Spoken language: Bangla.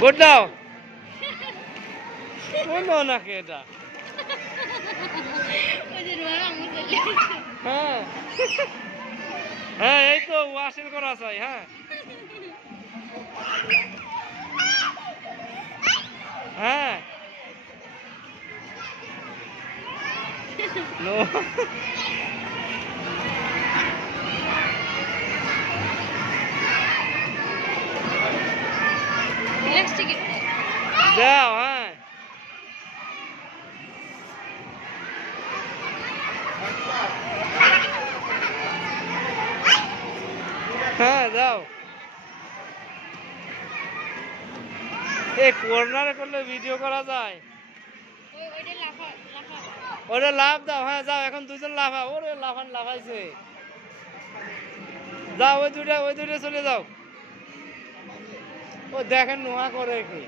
গুড দাও কোনো নাকি এটা হ্যাঁ হ্যাঁ এই তো ওয়াশিং করা চাই হ্যাঁ হ্যাঁ নো দাও হ্যাঁ হ্যাঁ দাও এই কর্নারে করলে ভিডিও করা যায় ওরে লাভ দাও হ্যাঁ যাও এখন দুজন লাফা ওরে লাফাইছে যাও ওই দুইটা চলে যাও ও দেখেন নোহা করে কি